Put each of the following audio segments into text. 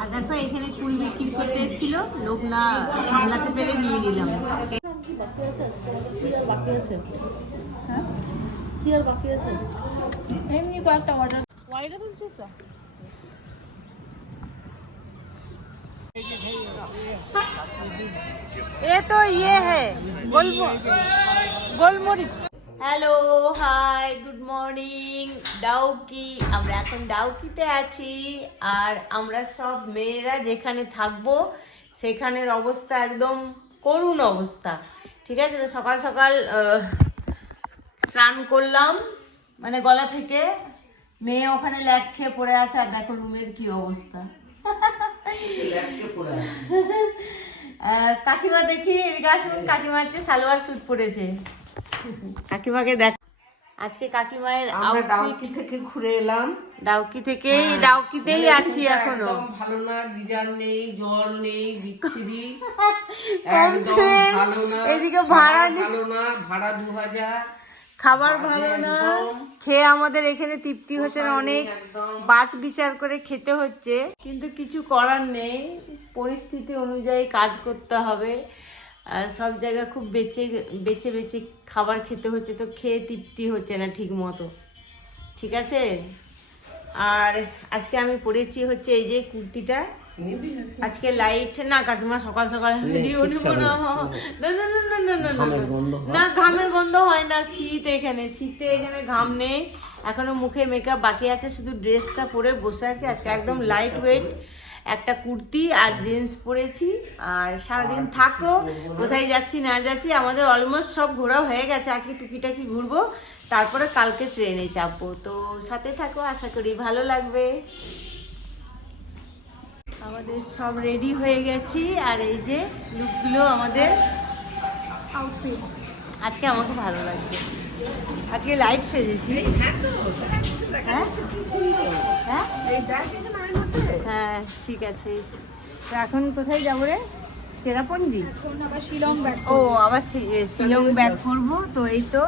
আর দেখো এখানে কুড়ি বিক্রি করতে এসেছিল, লোক না সামলাতে পেরে নিয়ে নিলাম। এমনি কয়েকটা অর্ডার ये तो ये है গোলমরিচ। Hello, hi, good morning Dawki. আমরা এখন ডাউকিতে আছি, আর আমরা সব মেয়েরা যেখানে থাকবো সেখানের অবস্থা একদম করুণ অবস্থা। ঠিক আছে, তো সকাল সকাল স্নান করলাম, মানে গলা থেকে। মেয়ে ওখানে ল্যাট খেয়ে পড়ে আসে, আর দেখো রুমের কি অবস্থা। কাকিমা দেখি এদিকে আসুন, কাকিমা আজকে সালোয়ার স্যুট পরেছে। কাকিমাকে দেখ, আজকে কাকিমায়ের ডাউকি থেকে ঘুরে এলাম। ডাউকি থেকে, ডাউকিতেই আছি এখনো। ভালো না, গিজার নেই, জল নেই, বিচ্ছিরি একদম ভালো না। এদিকে ভাড়া ভালো না, ভাড়া 2000, খাবার ভালো না, খেয়ে আমাদের এখানে তৃপ্তি হচ্ছে না, অনেক বাছ বিচার করে খেতে হচ্ছে, কিন্তু কিছু করার নেই, পরিস্থিতি অনুযায়ী কাজ করতে হবে। সব জায়গায় খুব বেছে বেছে খাবার খেতে হচ্ছে, তো খেয়ে তৃপ্তি হচ্ছে না ঠিক মতো। ঠিক আছে, আর আজকে আমি পরেছি হচ্ছে এই যে কুর্তিটা। আজকে লাইট না, কাকিমা সকাল সকাল ভিডিও নিব না, না ঘামের গন্ধ হয় না। শীত এখানে, শীতে এখানে ঘাম নেই। এখনো মুখে মেকআপ বাকি আছে, শুধু ড্রেসটা পরে বসে আছি। আজকে একদম লাইট ওয়েট একটা কুর্তি আর জিন্স পরেছি। আর সারাদিন থাকো, কোথায় যাচ্ছি না যাচ্ছি, আমাদের অলমোস্ট সব ঘোরা হয়ে গেছে। আজকে টুকিটাকি ঘুরবো, তারপরে কালকে ট্রেনে চাপবো। তো সাথে থাকো, আশা করি ভালো লাগবে। আমাদের সব রেডি হয়ে গেছি, আর এই যে লুকগুলো আমাদের আউটফিট। আজকে আমাকে ভালো লাগছে, আজকে লাইট সেজেছি। হ্যাঁ ঠিক আছে, তো এখন কোথায় যাবো রে? চেরাপুঞ্জি, ও আবার শিলং ব্যাক করবো। তো এই তো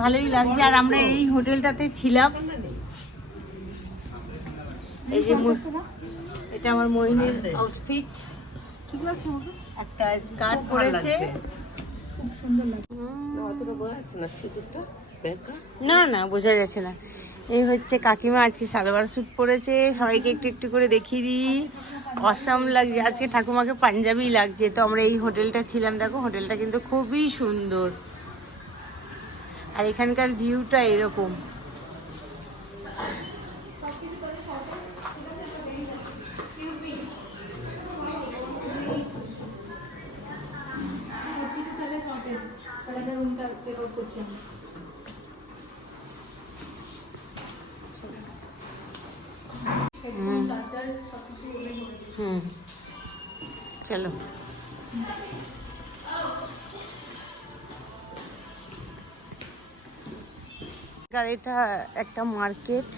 ভালোই লাগছে। আর আমরা এই হোটেলটাতে ছিলাম। এই যে এটা আমার মোহিনীর আউটফিট, ঠিক লাগছে, একটা স্কার্ট পরেছে, খুব সুন্দর লাগছে। না না বোঝা যাচ্ছে না। এই হচ্ছে কাকিমা, আজকে সালোয়ার স্যুট পরেছে। সবাইকে একটু একটু করে দেখিয়ে দিই, অসাম লাগছে। আজকে ঠাকুমাকে পাঞ্জাবি লাগছে। তো আমরা এই হোটেলটা ছিলাম, দেখো হোটেলটা কিন্তু খুবই সুন্দর, আর এখানকার ভিউটা এরকম। চলো, এটা একটা মার্কেট।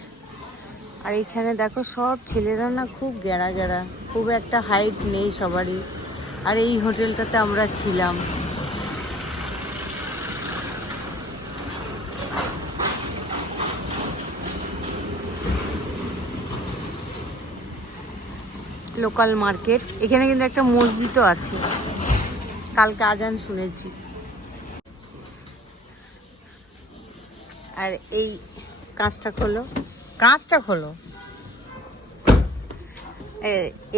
আর এখানে দেখো সব ছেলেরা না খুব গেরা গেরা, খুব একটা হাইট নেই সবারই। আর এই হোটেলটাতে আমরা ছিলাম। Local market. এখানে কিন্তু একটা মসজিদও আছে, কালকে আজান শুনেছি। আর এই কাঁচটা খোলো, কাঁচটা খোলো।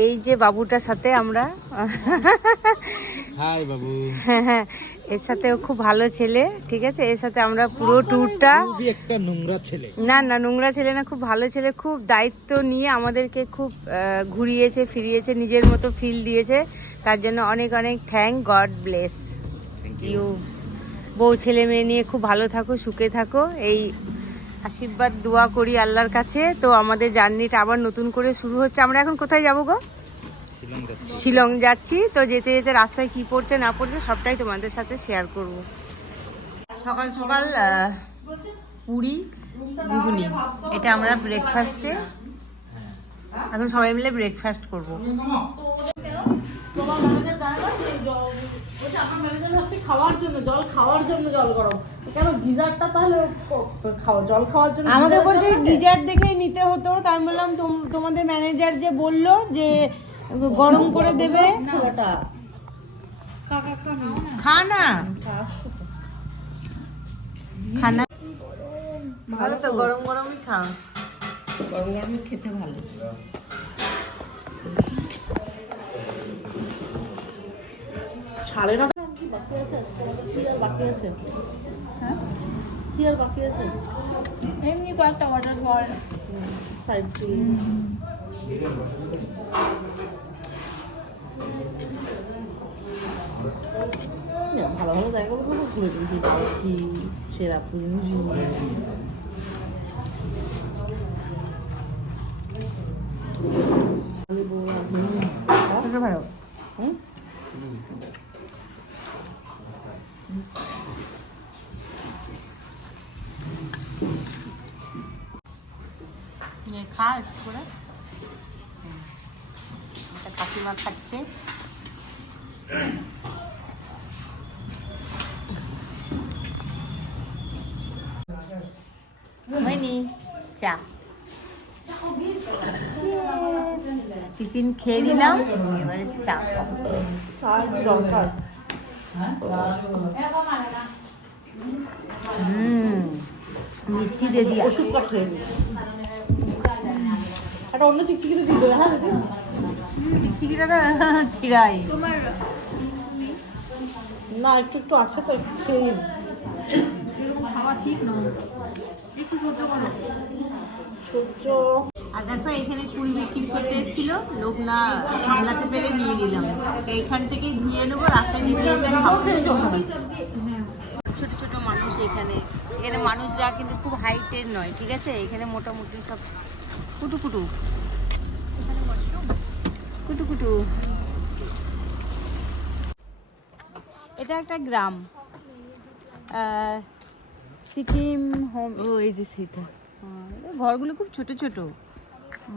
এই যে বাবুটার সাথে আমরা, হাই বাবু। হ্যাঁ হ্যাঁ, এর সাথে খুব ভালো ছেলে। ঠিক আছে, এর সাথে আমরা পুরো ট্যুরটা, একটা নোংরা ছেলে না না নোংরা ছেলে না, খুব ভালো ছেলে, খুব দায়িত্ব নিয়ে আমাদেরকে খুব ঘুরিয়েছে ফিরিয়েছে, নিজের মতো ফিল দিয়েছে। তার জন্য অনেক অনেক থ্যাংক, গড ব্লেস ইউ। বউ ছেলে মেয়ে নিয়ে খুব ভালো থাকো, সুখে থাকো, এই আশীর্বাদ দোয়া করি আল্লাহর কাছে। তো আমাদের জার্নিটা আবার নতুন করে শুরু হচ্ছে। আমরা এখন কোথায় যাবো গো? শিলং যাচ্ছি। তো যেতে যেতে রাস্তায় কি পড়ছে না পড়ছে সবটাই তোমাদের সাথে শেয়ার করব। সকাল সকাল পুরি ঘুগনি, এটা আমরা ব্রেকফাস্টে, এখন সবাই মিলে ব্রেকফাস্ট করবো। ওটা আমার ম্যানেজার ভাবছে খাওয়ার জন্য জল গরম, কেন গিজারটা তাহলে জল খাওয়ার জন্য আমাকে বলছে গিজার দেখেই নিতে হতো, তাই আমি বললাম তোমাদের ম্যানেজার যে বললো যে গরম করে দেবে। ছেলেটা খা না, খানা ভালো তো, গরম গরমই খা। গরম গরম খেতে ভালো। সাড়ে 9টা কি বাকি আছে? তোমাদের কি আর বাকি আছে? হ্যাঁ, কি আর বাকি আছে? এমনি কয়েকটা অর্ডার পর সাইড সিন ভালো ভালো জায়গাগুলো তো বুঝতে পেরেছি, পালকি, সেরাপুঞ্জি, ভালো। খা একটু করে, কাকিমা খাচ্ছে। হয়নি চা, টিফিন খেয়ে নিলাম, এবারে চা দরকার। মিষ্টি দিয়ে দিয়া ওষুধটা খেয়ে নি, একটা অন্য চিকচিকিতে দিয়ে দেবে। হ্যাঁ দিদি, চিকিটা তো ছিড়াই। না একটু একটু আছে তো, একটু খেয়ে নিন। খাওয়া ঠিক নয়, একটু সহ্য করো। সহ্য। আর দেখো এখানে কুল বিক্রি করতে এসেছিল, লোক না সামলাতে পেরে নিয়ে নিলাম। এইখান থেকেই ধুয়ে নেবো, রাস্তায় যেতে যেতে খাবো। ছোট ছোট মানুষ এখানে, এখানে মানুষরা কিন্তু খুব হাইটের নয়, ঠিক আছে? এখানে মোটামুটি সব কুটু কুটু কুটু কুটু। এটা একটা গ্রাম, সিকিম হোম। ও এই যে সেটা, ঘরগুলো খুব ছোট ছোট,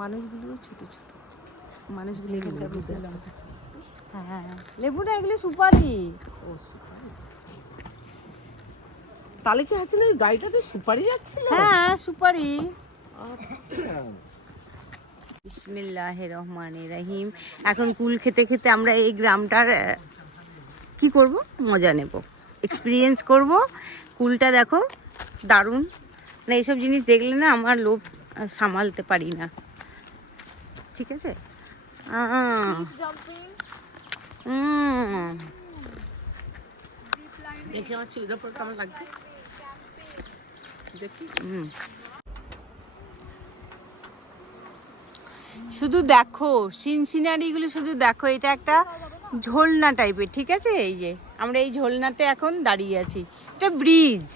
মানুষগুলো ছোট ছোট, মানুষগুলো এখানকার বুঝলাম। হ্যাঁ, লেবু না, এগুলো সুপারি। তাহলে কি আছে না, ওই গাড়িটাতে সুপারি যাচ্ছিল? হ্যাঁ সুপারি। বিসমিল্লাহির রহমানির রহিম। এখন কুল খেতে খেতে আমরা এই গ্রামটার কি করব, মজা নেব, এক্সপিরিয়েন্স করব। কুলটা দেখো দারুণ, মানে এইসব জিনিস দেখলে না আমার লোভ সামালতে পারি না, ঠিক আছে? দেখি আমার চুড়িদার পরে কেমন লাগছে, দেখি। শুধু দেখো সিনসিনারিগুলো, শুধু দেখো, এটা একটা ঝোলনা টাইপের, ঠিক আছে? এই যে আমরা এই ঝোলনাতে এখন দাঁড়িয়ে আছি, এটা ব্রিজ।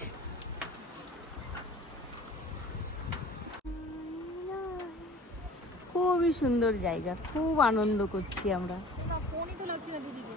খুবই সুন্দর জায়গা, খুব আনন্দ করছি আমরা। ফোনই তো লাগছে না দুদিকে।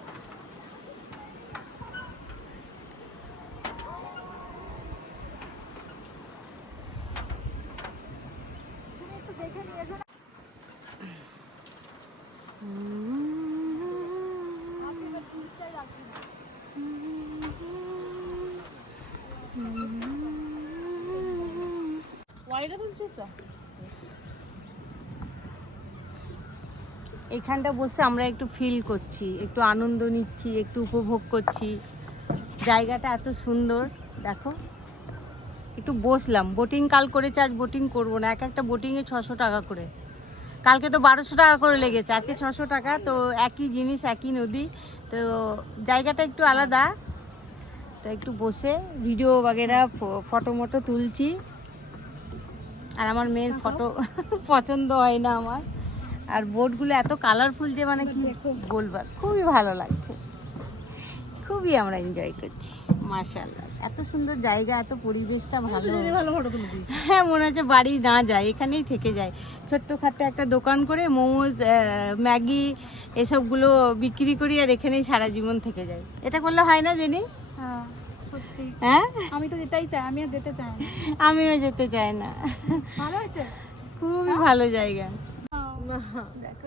ওয়াইডা তুলছিস তো? এখানটা বসে আমরা একটু ফিল করছি, একটু আনন্দ নিচ্ছি, একটু উপভোগ করছি। জায়গাটা এত সুন্দর, দেখো। একটু বসলাম, বোটিং কাল করেছে, আজ বোটিং করবো না। এক একটা বোটিংয়ে 600 টাকা করে, কালকে তো 1200 টাকা করে লেগেছে, আজকে 600 টাকা। তো একই জিনিস, একই নদী, তো জায়গাটা একটু আলাদা। তো একটু বসে ভিডিও বাগেরা ফটো মটো তুলছি। আর আমার মেয়ের ফটো পছন্দ হয় না আমার। আর বোটগুলো এত কালারফুল যে মানে কি বলবা, খুবই ভালো লাগছে, খুবই আমরা এনজয় করছি। মাশাআল্লাহ, এত সুন্দর জায়গা, এত পরিবেশটা ভালো। ভালো ফটো তুলছিস। হ্যাঁ, মনে হচ্ছে বাড়ি না যায়, এখানেই থেকে যায়। ছোট্টখাট্টো একটা দোকান করে মোমোজ, ম্যাগি এসবগুলো বিক্রি করি, আর এখানেই সারা জীবন থেকে যায়। এটা করলে হয় না জেনি? হ্যাঁ সত্যি, হ্যাঁ, আমি তো যেতেই চাই, আমি আর যেতে চাই না। আমিও যেতে চাই না। ভালো হয়েছে, খুবই ভালো জায়গা। দেখো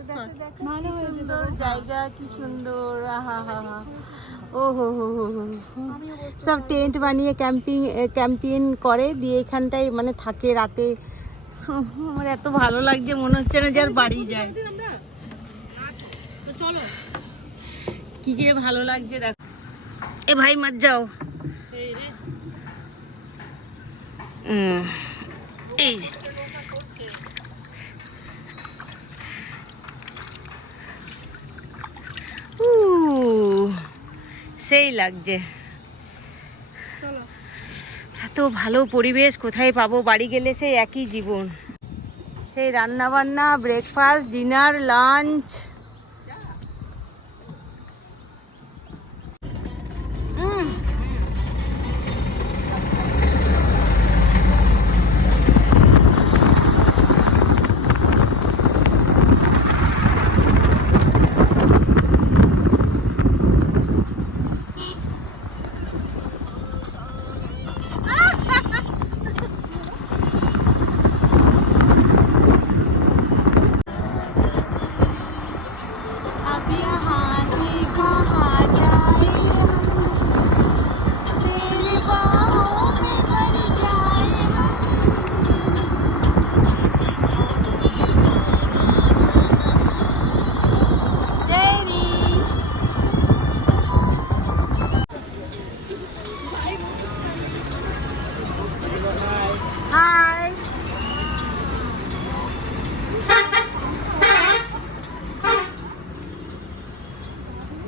দেখো দেখো, ভালো হয়েছে। সুন্দর জায়গা, কি সুন্দর, আহা হা হা। ও হো হো হো হো, সব টেন্ট বানিয়ে ক্যাম্পিং করে দিয়ে এখানটায় মানে থাকে রাতে। আমার এত ভালো লাগছে, মনে হচ্ছে না যে আর বাড়ি যায়। চলো কি যে ভালো লাগছে দেখো। এ ভাই মত যাও। এই যে সেই লাগছে, এত ভালো পরিবেশ কোথায় পাবো? বাড়ি গেলে সেই একই জীবন, সেই রান্না বান্না, ব্রেকফাস্ট, ডিনার, লাঞ্চ।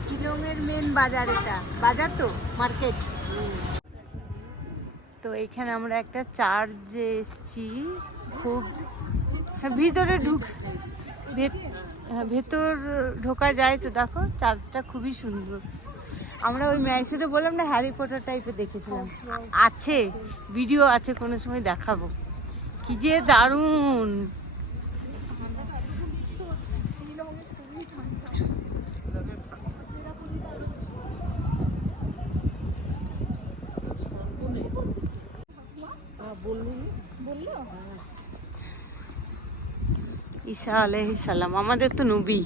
শিলংয়ের মেন বাজার, এটা বাজার তো মার্কেট। তো এখানে আমরা একটা চার্চে এসেছি, খুব ভিতরে ভেতর ঢোকা যায়। তো দেখো চার্চটা খুবই সুন্দর। আমরা ওই ম্যাচুরে বললাম না হ্যারি পটার টাইপের দেখেছিলাম, আছে ভিডিও আছে, কোনো সময় দেখাবো। কি যে দারুণ! ঈসা আলাইহিস সালাম আমাদের তো নবী,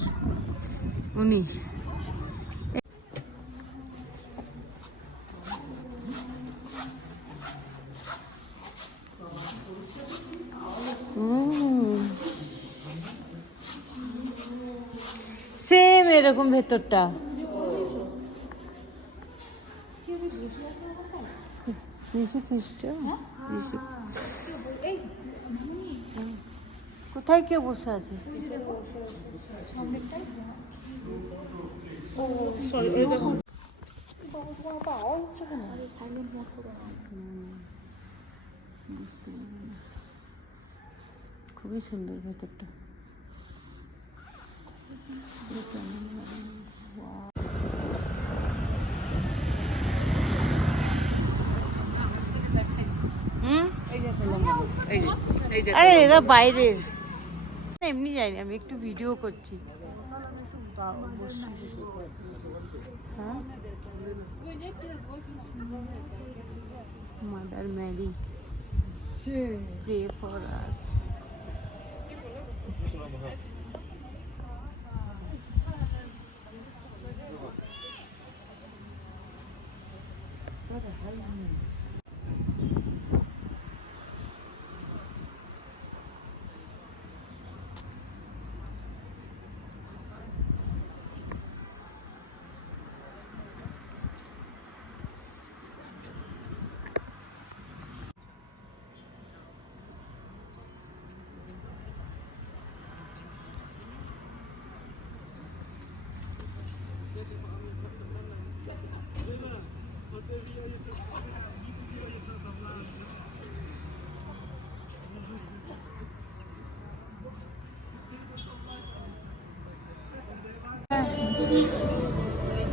উনি। সেম এরকম ভেতরটা। যিশু খ্রিস্ট, কোথায় কেউ বসে আছে? খুবই সুন্দর ভেতরটা। আরে এরা বাইরের, এমনি যাইনি, আমি একটু ভিডিও করছি। Mother Mary, pray for us.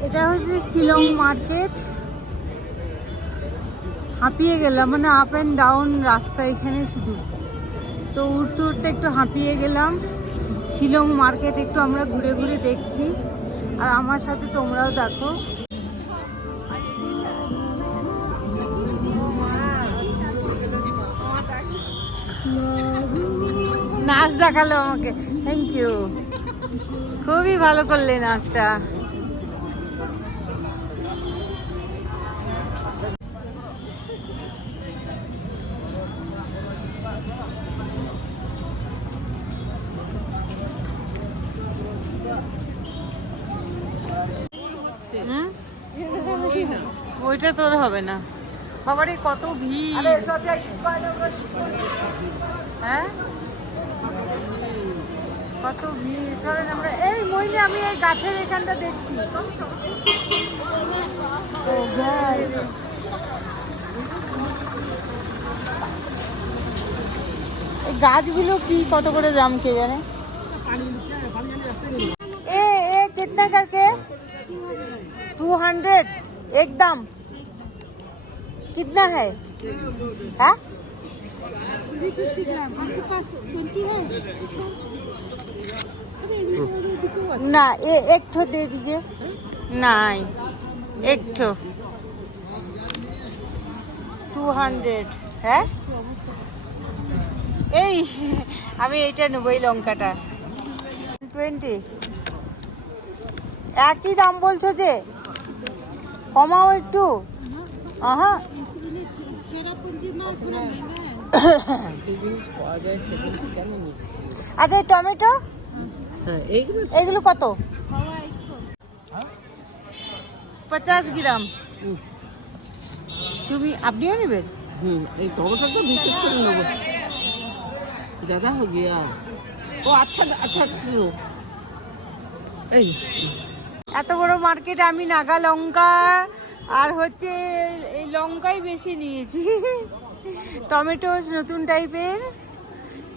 এটা হচ্ছে শিলং মার্কেট। হাঁপিয়ে গেলাম, মানে আপ অ্যান্ড ডাউন রাস্তা এখানে শুধু। তো উঠতে উঠতে একটু হাঁপিয়ে গেলাম। শিলং মার্কেট একটু আমরা ঘুরে ঘুরে দেখছি, আর আমার সাথে তোমরাও দেখো। নাচ দেখালো আমাকে, থ্যাংক ইউ, খুবই ভালো করলে নাচটা। ওইটা তোর হবে না বাবারে, কত ভিড়। হ্যাঁ কত ভিড়। চলেন আমরা, এই মহিলা আমি এই গাছের এখানটা দেখছি। ও ভাই, এই গাছগুলো কি কত করে দাম কে জানে। ए ए कितना करके 200 एकदम। कितना है? हाँ? 350 ग्राम आपके पास 20 है? ना ये एक ठो दे दीजिए। नहीं एक ठो 200 है। এই আমি এইটা নেব, এই লঙ্কাটা 20। একই দাম বলছো যে, কমাও একটু। আহা যে জিনিস পাওয়া যায় সে জিনিস কেন নিচ্ছি? আচ্ছা এই টমেটো হ্যাঁ এইগুলো এগুলো কত? 50 গ্রাম। তুমি আপনিও নেবেন? এই টমেটো তো বিশেষ করে নেবো। দাদা हो गया। ও আচ্ছা আচ্ছা আচ্ছা। এই এত বড় মার্কেট আমি নাগা লঙ্কা আর হচ্ছে এই লঙ্কাই বেশি নিয়েছি। টমেটো নতুন টাইপের,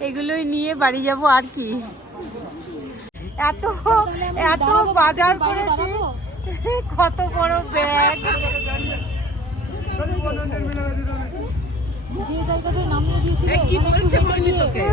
এগুলোই নিয়ে বাড়ি যাব আর কি। এত এত বাজার করেছি, কত বড় ব্যাগ। যে জায়গাটায় নামিয়ে দিয়েছিল কি বলছে বলবি তোকে?